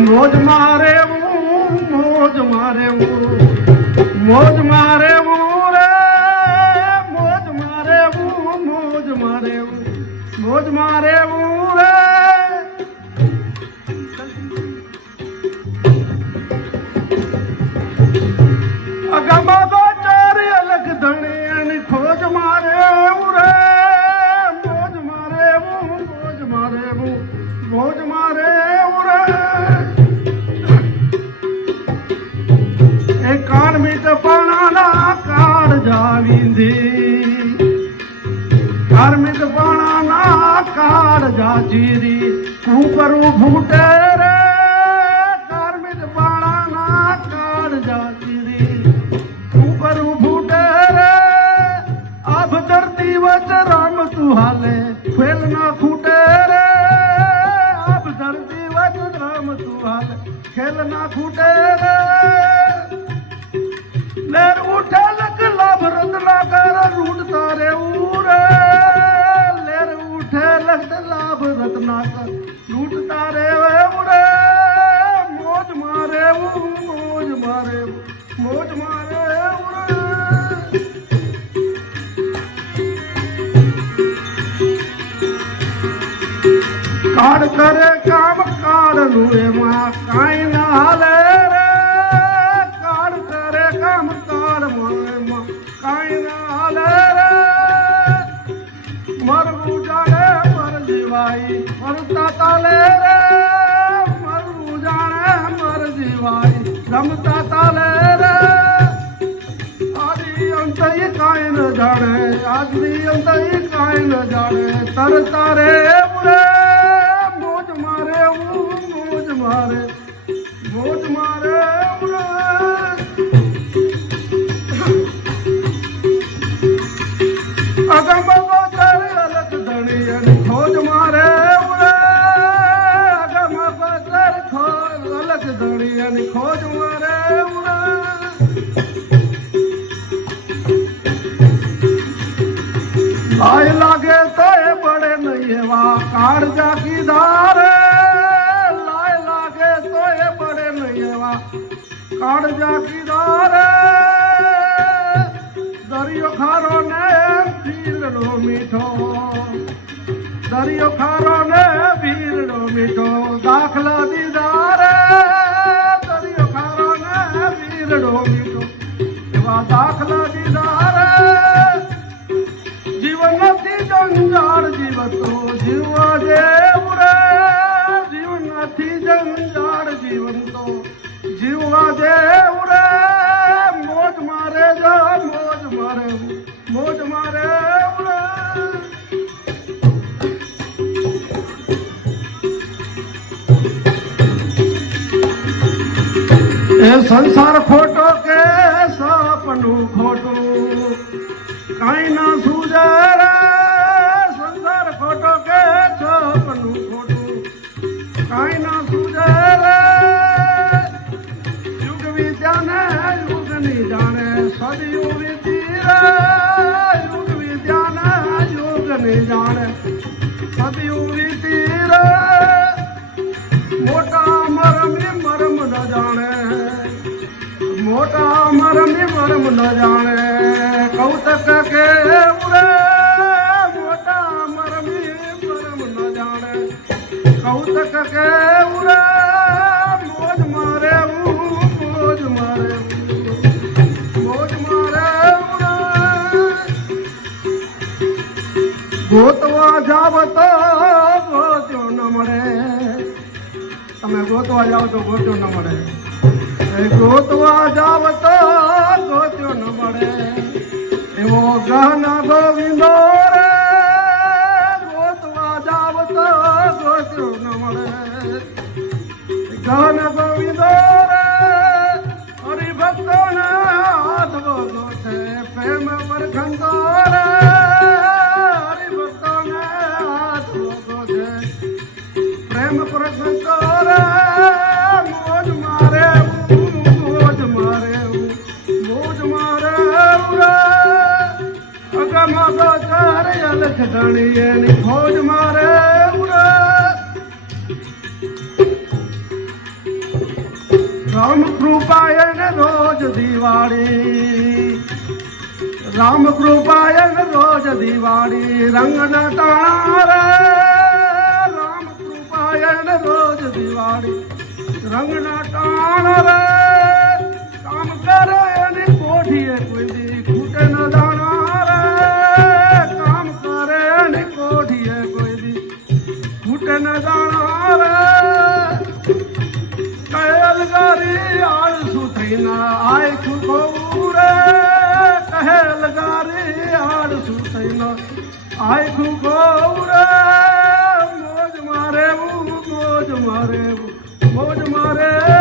મોજ મારે મોજ મારે મોજ મારે રે મોજ મારે મોજ મારે મોજ મારે રે અગમા ગોચર અલગ ધણે ખોજ મારે રે મોજ મારે મોજ મારે મોજ મારે રે કાર્મિક પણાના કાળ જાવીંધી કાર્મિક પણાના કાળ જાજીરી હું કરું ફૂટે રે કાર્મિક પણાના કાળ જાજીરી હું કરું ફૂટે રે આભ ધરતી વચ રામ તું હાલે ફેલ ના ખૂટે રે આભ ધરતી વચ રામ તું હાલે ખેલ ના ખૂટે રે લેર ઉઠે લક લાભ રત્ના કર રૂટતા રે ઉરે લેર ઉઠે લક લાભ રત્ના કર લૂટતા રે ઉરે મોજ મારે મોજ મારે મોજ મારે ઉરે કાળ કરે કામ કાળ નું એમાં કાંઈ ના હાલે રે કામ કાળ માં કાંઈ ના હાલે રે મરવું જાણે મર જીવાઈ મરતા તાલે રે મરવું જાણે મર જીવાઈ રમતા તાલે રે આદિ અંત કાંઈ ન જાણે આદિ અંત કાંઈ ન જાણે તરતા રે મોજ મારે મોજ મારે મોજ મારે અગમ ગોચર અલગ ધણી ખોજ મારે અગમ ગોચર અલગ ધણી ખોજ મારે લાય લાગે તો એ પડે નહીં એવા કાળજા કીધા રે લાય લાગે તો એ પડે નહીં એવા કાળજા કીધા રે દરિયો ખારો ને ભીલડો મીઠો દરિયો ખારો ને ભીલડો મીઠો દાખલા દીધા રે દરિયો ખારો ને ભીલડો મીઠો એવા દાખલા દીધા રે જીવન નથી જંજાળ જીવતો જીવવા જેવું રે જીવન નથી જંજાળ જીવન તો જીવવા જેવું રે મોજ મારે જો મોજ મારે મોજ મારે એ સંસાર ખોટો કે સપનું ખોટું કાંઈ ના સૂજે રે સંસાર ખોટો કે સપનું ખોટું કાંઈ ના સૂજે રે યુગ વિદ્યાને યુગ ની જાણે સદયુગ વીતી રે યુગ વિદ્યાને યુગ ની જાણે સદયુગ વીતી રે મોટા મરમી મરમ ન જાણે મોટા મરમી મરમ ન જાણે કૌતક કે ઉરે મોટા મરમી મરમ ન જાણે કૌતક કે ઉરે મોજ મારે મોજ મારે મોજ મારે ગોતવા જાવ તો ગોત્યો ન મળે તમે ગોતવા જાવ તો ગોત્યો ન મળે ગોતવા જાવ તો ગોત્યો ન મળે એવો ગહન ગોવિંદો રે ગોતવા જાવ તો ગોત્યો ન મળે ગહન ગોવિંદો રે હરિભક્તો ને હાથ વગો છે પ્રેમ વરખંતો રે હરિભક્તો ને હાથ વગો છે પ્રેમ વરખંતો રે મોજ મારે મોજ મારે મોજ મારે અગમ ગોચર અલખ ધણી એની ખોજ મારે રામ કૃપાય ને રોજ દિવાળી રામ કૃપાય ને રોજ દિવાળી રંગના તારે રામ કૃપાય ને રોજ દિવાળી રંગના ટાણ રે કામ કરે એની કોઠીએ કોઈ દી ખૂટે ન દાણા રે કામ કરે એની કોઠીએ કોઈ દી ખૂટે ન દાણા રે કહેલગારી આળસુ થઈને આય છું કહું રે કહેલગારી આળસુ થઈને આય છું કહું રે મોજ મારે મોજ મારે મોજ મારે